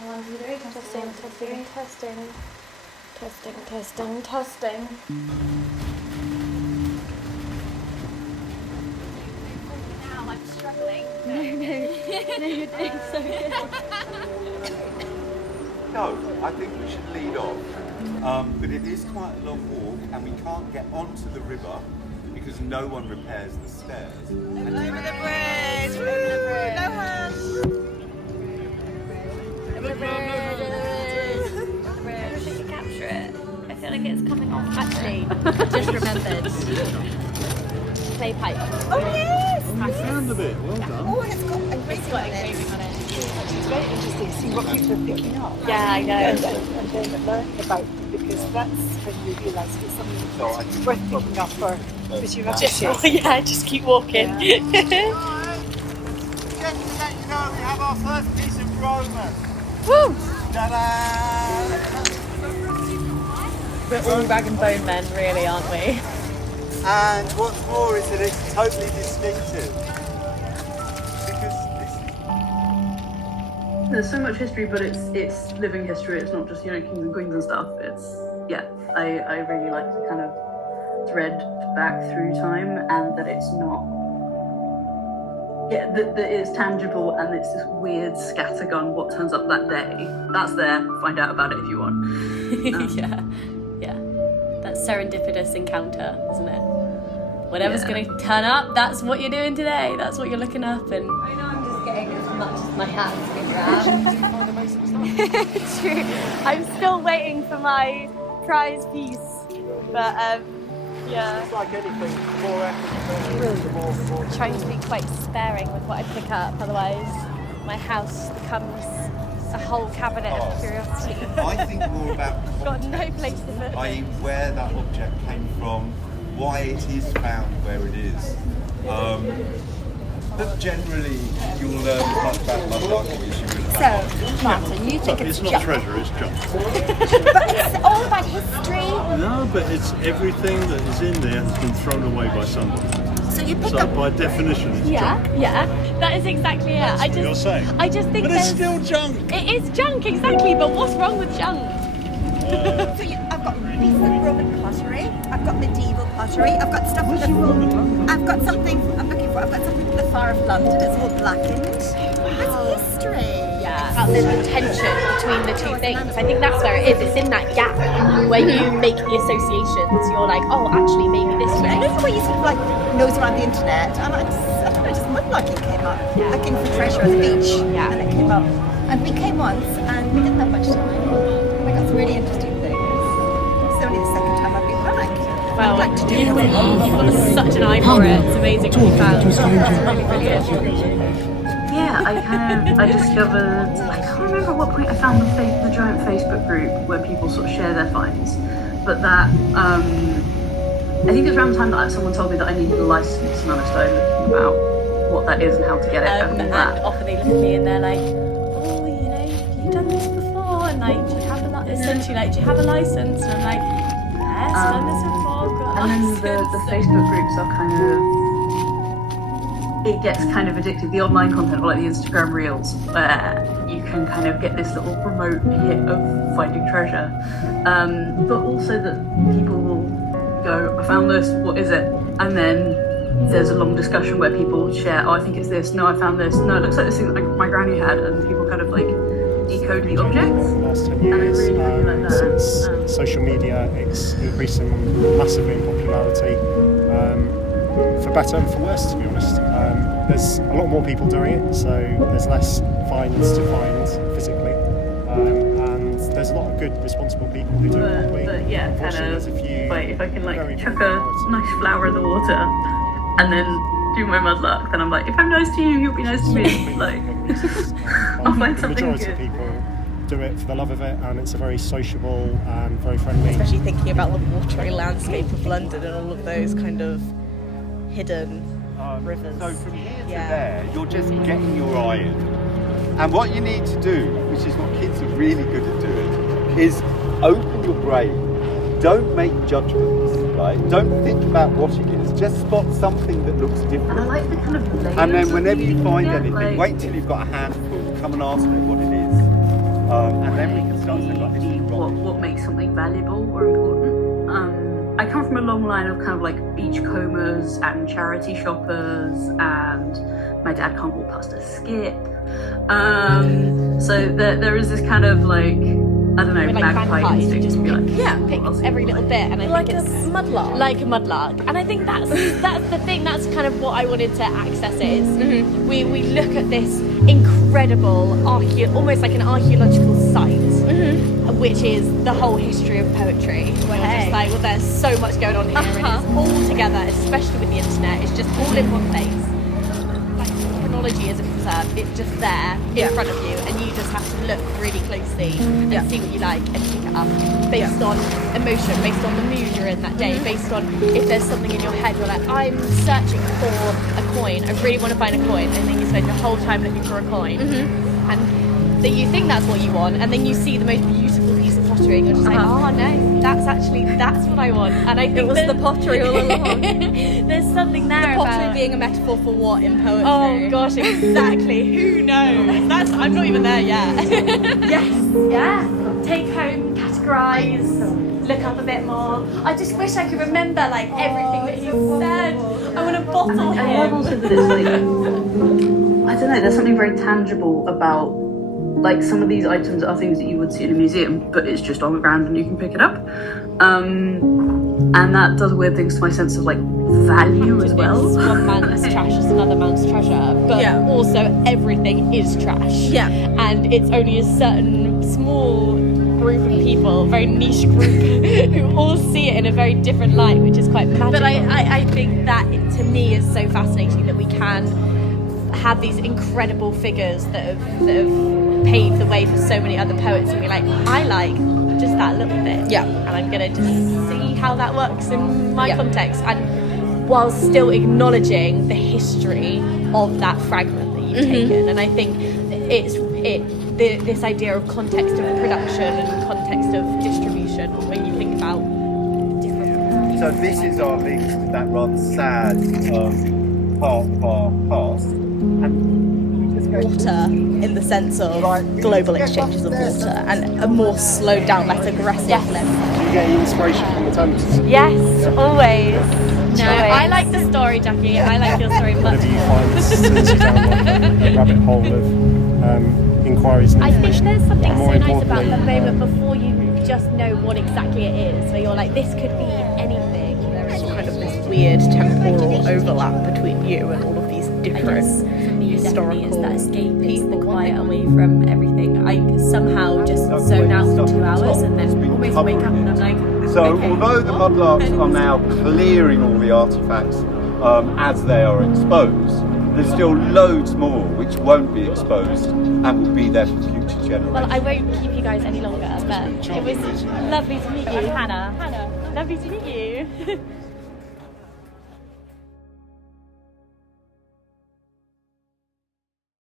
Testing, 1, 2, 3. Testing. Now I'm struggling. No, you're doing so good. No, I think we should lead off. But it is quite a long walk, and we can't get onto the river because no one repairs the stairs. Over the bridge! Woo! No hands! Over the bridge. Should you capture it? I feel like it's coming off. Actually, just remembered. Clay pipe. Oh yes! You found a bit, well done. Oh, and it's got engraving on it. It's very interesting to see what people are picking up. Yeah, I know. And then learn about it, because that's when you realise it's something that's worth picking up for your Yeah, just keep walking. Just to let you know, we have our first piece of romance. Woo! Ta-da! We're all rag and bone men, really, aren't we? And what's more is that it's totally distinctive. Because There's so much history, but it's living history. It's not just, kings and queens and stuff. I really like to kind of thread back through time, and that it's not, that it's tangible, and it's this weird scattergun what turns up that day. That's there. Find out about it if you want. Yeah. That serendipitous encounter, isn't it? Whatever's going to turn up, that's what you're doing today. That's what you're looking up. And I know I'm just getting as much as my hands can grab. True. I'm still waiting for my prize piece. But yeah. it's like anything, the more effort, the more. Trying to be quite sparing with what I pick up, otherwise my house becomes a whole cabinet of curiosity. I think more about Got no context, place to put it. i.e. where that object came from, why it is found where it is. But generally, you'll learn as much about mudlarking as you will about. So, Martin, you think It's not junk. treasure, it's junk. But it's all about history. No, but it's everything that is in there has been thrown away by somebody. So you pick So up. by definition, it's junk. Yeah, that is exactly it. That's what you're saying. I just think But it's there's- still junk. It is junk, exactly, but what's wrong with junk? So I've got pieces of Roman pottery. I've got medieval pottery. I've got stuff from the. I've got something. I'm looking for. I've got something from the Far of London. It's all blackened. That's history. Yeah, there's the tension between the two things. I think that's where it is. It's in that gap where you make the associations. You're like, oh, actually, maybe this I way. know the way you sort of like nose around the internet, and I don't know, just mudlarking came up. Yeah. Looking for treasure at the beach, Yeah. and it came up. And we came once, and we didn't have much time. We got some really interesting things. It's only the second time I've been back. Well, I'd like to do you've more. got such an eye for it. It's amazing what you found. It's really brilliant. Yeah, I discovered, I can't remember at what point I found the giant Facebook group where people sort of share their finds, but that, I think it was around the time that someone told me that I needed a license, and I started looking about what that is and how to get it and all And that. often they look at me and they're like, oh, you've done this before, and like, do you have a essentially like, do you have a license? And I'm like, yes, done this before, got a And then license. the Facebook groups are kind of, it gets kind of addictive. The online content, or like the Instagram reels, where you can kind of get this little remote hit of finding treasure. But also that people will go, I found this, what is it? And then there's a long discussion where people share, oh, I think it's this, no, I found this, no, it looks like this thing that my granny had, and people kind of like decode the objects. Last 10 And I years, really like that. since social media, it's increasing massively in popularity, for better and for worse, to be honest. There's a lot more people doing it, so there's less finds to find physically, and there's a lot of good, responsible people who do it properly. But yeah, kind Unfortunately, of, there's a few like, if I can very like chuck a minority. nice flower in the water and then do my mudlark, then I'm like, if I'm nice to you, you'll be nice to me. Like, I'll find The something majority good. of people do it for the love of it, and it's a very sociable and very friendly. Especially thinking about the watery landscape of London and all of those kind of hidden rivers. So from here to Yeah. there, you're just getting your eye in. And what you need to do, which is what kids are really good at doing, is open your brain. Don't make judgments, right? Don't think about what it is. Just spot something that looks different. And I like the kind of layers And then of whenever you meaning find get, anything, like, wait till you've got a handful, come and ask me what it is. And then we can start saying, like, this is wrong. what makes something valuable or important. I come from a long line of kind of like beachcombers and charity shoppers, and my dad can't walk past a skip. So there is this kind of like, I don't know, Like magpie magpies, instinct just to be like, pick every little bit, and I Like think a it's mudlark. like a mudlark. And I think that's the thing. That's kind of what I wanted to access is we look at this incredible almost like an archaeological site, which is the whole history of poetry. Where we're just like, well, there's so much going on here, and it's all together, especially with the internet. It's just all in one place. Like chronology isn't preserved; it's just there in front of you, and you just have to look really closely and see what you like and pick it up based on emotion, based on the mood you're in that day, based on if there's something in your head. You're like, I'm searching for a coin. I really want to find a coin, and then you spend your whole time looking for a coin, and that you think that's what you want, and then you see the most beautiful piece of pottery, and you're just like, oh no, that's what I want. And I think It was the pottery all along. there's something there Pottery about being a metaphor for what in poetry? oh gosh, exactly. Who knows? I'm not even there yet. Take home, categorise, look up a bit more. I just wish I could remember like everything that he said. I want a bottle I love also that it's like, I don't know, there's something very tangible about like some of these items are things that you would see in a museum, but it's just on the ground and you can pick it up. And that does weird things to my sense of like value as well. It's one man's trash is another man's treasure, but also everything is trash. Yeah. And it's only a certain small group of people, very niche group, who all see it in a very different light, which is quite magical. But I think that to me is so fascinating that we can have these incredible figures that have paved the way for so many other poets, and be like, I like just that little bit, and I'm gonna just see how that works in my context, and while still acknowledging the history of that fragment that you've taken. And I think this idea of context of production and context of distribution, when you think about different. So this is our link to that rather sad part of our past. And Water in the sense of global exchanges of water, and a more slowed down, less aggressive. Do you get any inspiration from the Thames? Yes, always. No, I like the story, Jackie. I like your story much Whatever you more. find sends you down like a rabbit hole of inquiries and I think information. there's something More so nice about importantly, the moment before you just know what exactly it is, where you're like, this could be anything. There is kind of this weird temporal overlap between you and all of these different Definitely is historical that escape, is the people. quiet away from everything. I somehow just zone out for 2 hours and then always wake up and I'm like, so okay. although the mudlarks are now clearing all the artefacts as they are exposed, there's still loads more which won't be exposed and will be there for future generations. Well, I won't keep you guys any longer, but it was lovely to meet you. Hannah, lovely to meet you.